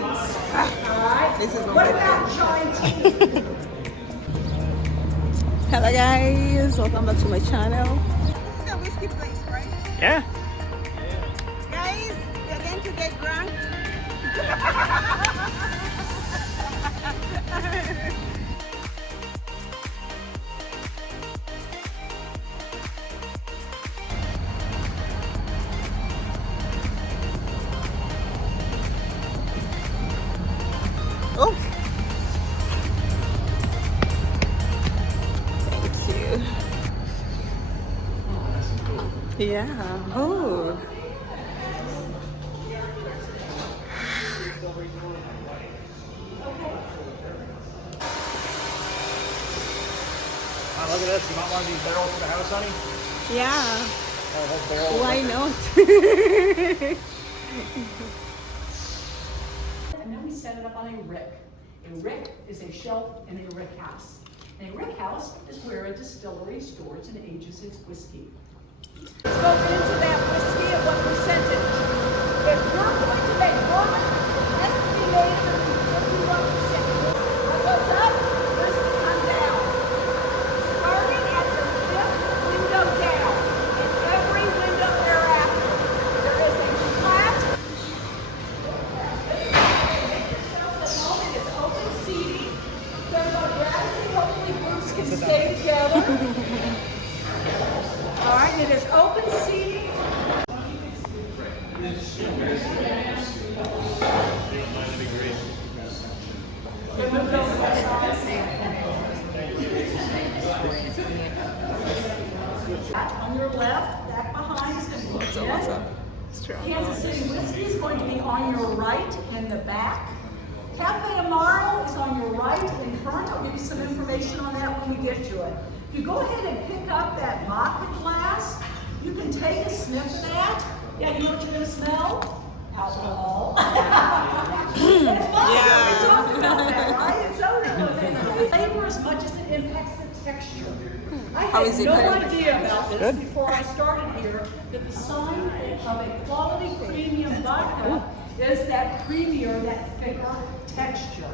Chinese. Alright? This is What about Chinese? Hello guys, welcome back to my channel. This is a whiskey place, right? Yeah. Guys, we're going to get drunk. Oh. Yeah. Oh. Wow, look at this. You want one of these barrels for the house, honey? Yeah. Oh, whole barrel. Why not? And then we set it up on a rick. A rick is a shelf in a rick house. And a rick house is where a distillery stores and ages its whiskey. Let's go into that whiskey at what percentage. If you're going to make bourbon, it has to be made at 51%. What goes up, first to come down. Starting at the fifth window down, and every window thereafter, there is a flat. Make yourselves at home. It is open seating. There's no gravity. Hopefully groups can stay together. All right, it is open seating. On your left, back behind is going to be What's Jen. up? Strong. Kansas City Whiskey is going to be on your right in the back. Cafe Amaro is on your right in front. I'll give you some information on that when we get to it. If you go ahead and pick up that vodka glass, you can take a sniff of that. Yeah, you know what you're going to smell? Alcohol. It's fun. Yeah. We talked about that, right? It's so flavor as much as it impacts the texture. I How had is it no good? idea about this Good. before I started here, that the sign of a quality premium vodka is that creamier, that thicker texture.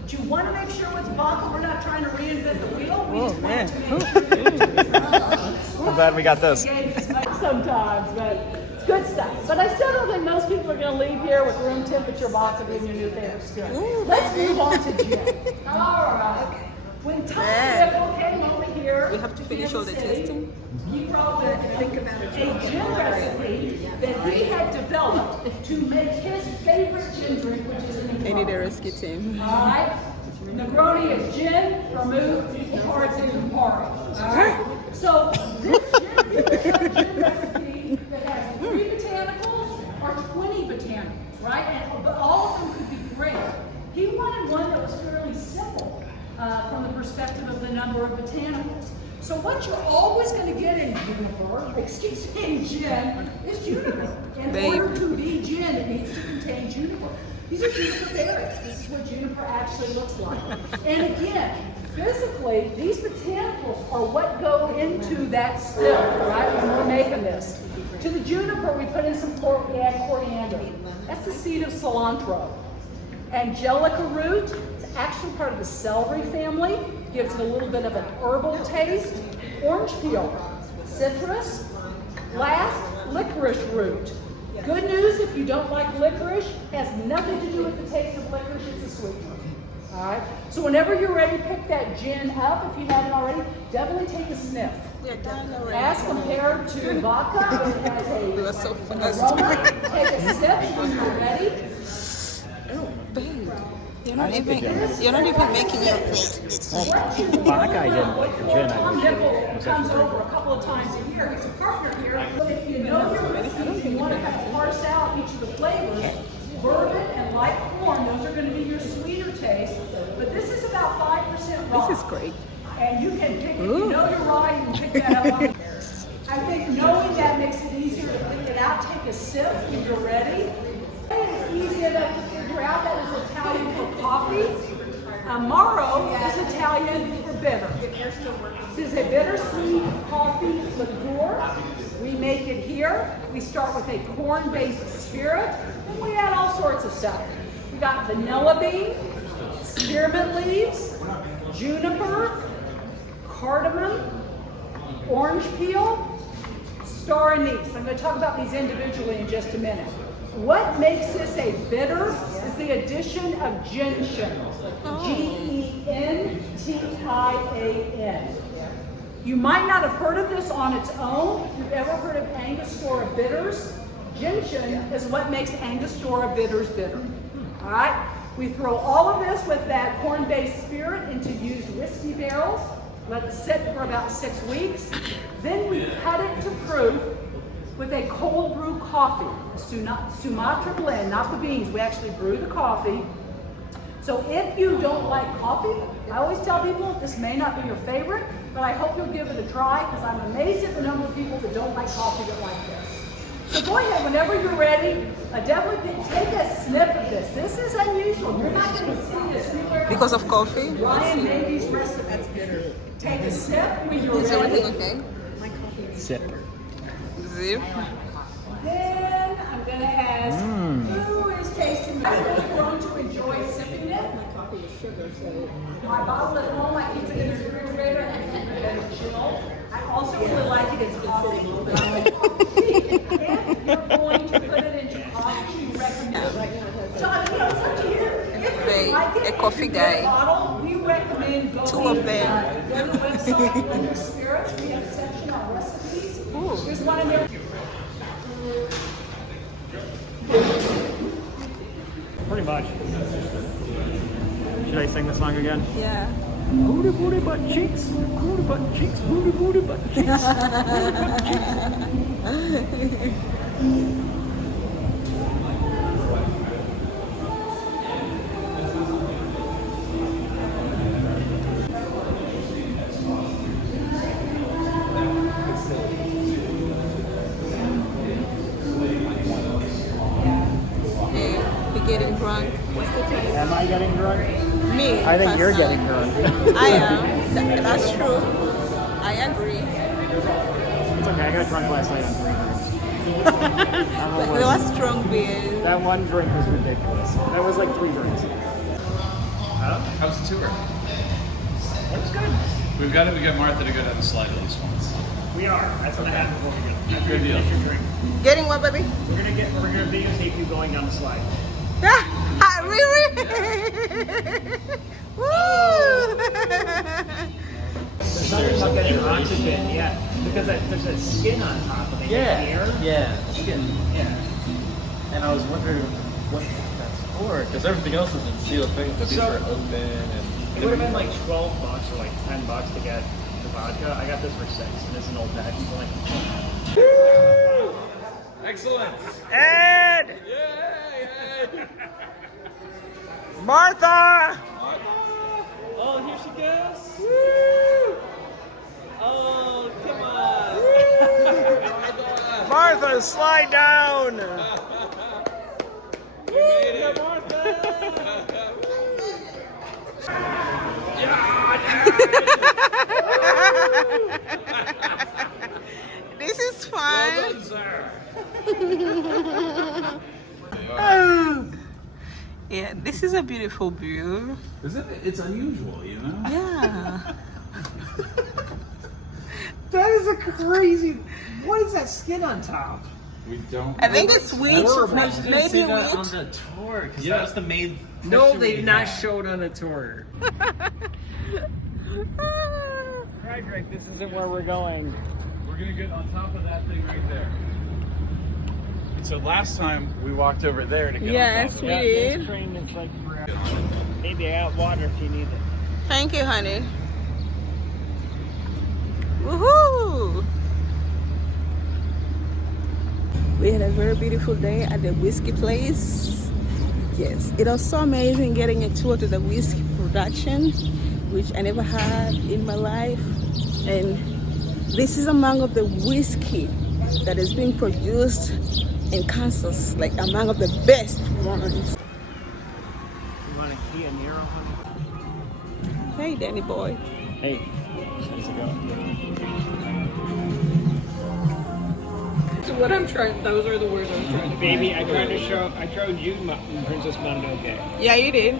But you want to make sure with vodka, we're not trying to reinvent the wheel. We just want to make sure I'm glad we got this. sometimes, but it's good stuff. But I still don't think most people are going to leave here with room temperature vodka being your new favorite spirit. Let's move on to gin. All right. When Tom Rickle came over here, We have to finish all the Kansas City, tasting. he wrote a gin recipe that he had developed to make his favorite gin drink, which is an I need a rescue team. all right. Negroni is gin, vermouth, Campari, and Campari. All right. So this gin recipe that has 3 botanicals or 20 botanicals, right? And but all of them could be great. He wanted one that was fairly simple from the perspective of the number of botanicals. So what you're always going to get in juniper, excuse me, in gin, is juniper. In order to be gin, it needs to contain juniper. These are juniper berries. This is what juniper actually looks like. And again, physically, these botanicals are what go into that still, right, when we're making this. To the juniper, we put in some we add coriander. That's the seed of cilantro. Angelica root, it's actually part of the celery family, gives it a little bit of an herbal taste. Orange peel, citrus, last, licorice root. Good news, if you don't like licorice, has nothing to do with the taste of licorice, it's a sweetener. All right, so whenever you're ready to pick that gin up, if you haven't already, definitely take a sniff. We're done already. As compared to vodka, it has We were a so aroma. fast. Take a sip when you're ready. Oh, babe. You're not even making your That guy didn't like the gin. Tom Nickel comes over a couple of times a year. He's a partner here. But if you know your whiskey, you want to kind of parse out each of the flavors. Bourbon and light corn, those are going to be your sweeter taste. But this is about 5% raw. This is great. And you can pick, if you know your rye, you can pick that up. I think knowing that makes it easier to pick it out. Take a sip when you're ready. It's easy enough to figure out that is Italian for coffee. Amaro is Italian for bitter. This is a bittersweet coffee liqueur. We make it here. We start with a corn-based spirit, and we add all sorts of stuff. We got vanilla bean, spearmint leaves, juniper, cardamom, orange peel, star anise. I'm going to talk about these individually in just a minute. What makes this a bitter is the addition of gentian. G-E-N-T-I-A-N. You might not have heard of this on its own. If you've ever heard of Angostura bitters, gentian is what makes Angostura bitters bitter. All right? We throw all of this with that corn-based spirit into used whiskey barrels. Let it sit for about 6 weeks. Then we cut it to proof with a cold brew coffee, a Sumatra blend, not the beans. We actually brew the coffee. So if you don't like coffee, I always tell people this may not be your favorite, but I hope you'll give it a try because I'm amazed at the number of people that don't like coffee that like this. So go ahead, whenever you're ready, definitely take a sniff of this. This is unusual. You're not going to see this anywhere. Because of coffee? Ryan made these recipes. Take a sip when you're Is ready. everything okay? Sip. Zip. Then I'm going to ask who is tasting this. I'm really going to enjoy sipping it. My coffee is sugar, so my bottle at home, I keep it in the refrigerator and keep it in the chill. I also really like it as coffee. If you're going to put it into coffee, you recommend it. So, it's up to you. If you like it, A coffee if you get guy. a bottle, we recommend going 2 of them. go to the website, under spirits. We have a section on recipes. Ooh. There's one in there. Pretty much. Should I sing the song again? Yeah. Booty booty butt cheeks, booty butt cheeks, booty booty butt cheeks. Hey, we're getting drunk. Am I getting drunk? Me. I think you're personally. getting drunk. I am. That's true. I agree. It's okay, I got drunk last night on 3 drinks. But there was strong beer. That one drink was ridiculous. That was like 3 drinks. How's the tour? It was good. We got Martha to go down the slide at least once. We are. That's what happened before we get. Good deal. Finish your drink. Getting what, baby? We're gonna videotape you going down the slide. Really? Woo! There's something about getting oxygen, yeah. Because there's that skin on top of it. Air. Yeah, skin. Yeah. And I was wondering what that's for, because everything else is in sealed things, but these So- are open It would have been like $12 or like $10 to get the vodka. I got this for $6, and it's an old bag. It's like, Excellent. Ed! Yay! Martha! Oh, here she goes. Woo! Oh, come on. Martha, slide down! We made it. This is fun. Well done, sir. Yeah, this is a beautiful view. Isn't it? It's unusual, you know? Yeah. That is a crazy. What is that skin on top? We don't. I think it's wheat. Maybe on wheat. the tour, because Yeah. that was the main. No, picture they we did not had. show it on the tour. Frederick, this isn't where we're going. We're gonna get on top of that thing right there. So last time we walked over there to get Yes, on top we of did. This train is like forever. Maybe I got water if you need it. Thank you, honey. Woohoo! We had a very beautiful day at the whiskey place. Yes, it was so amazing getting a tour to the whiskey production, which I never had in my life. And this is among of the whiskey that is being produced in Kansas, like among of the best ones. You want a Kia Niro, honey? Hey, Danny boy. Hey, how's it going? So what I'm trying, those are the words I was trying to Baby, I showed you Princess Mononoke. Yeah, you did.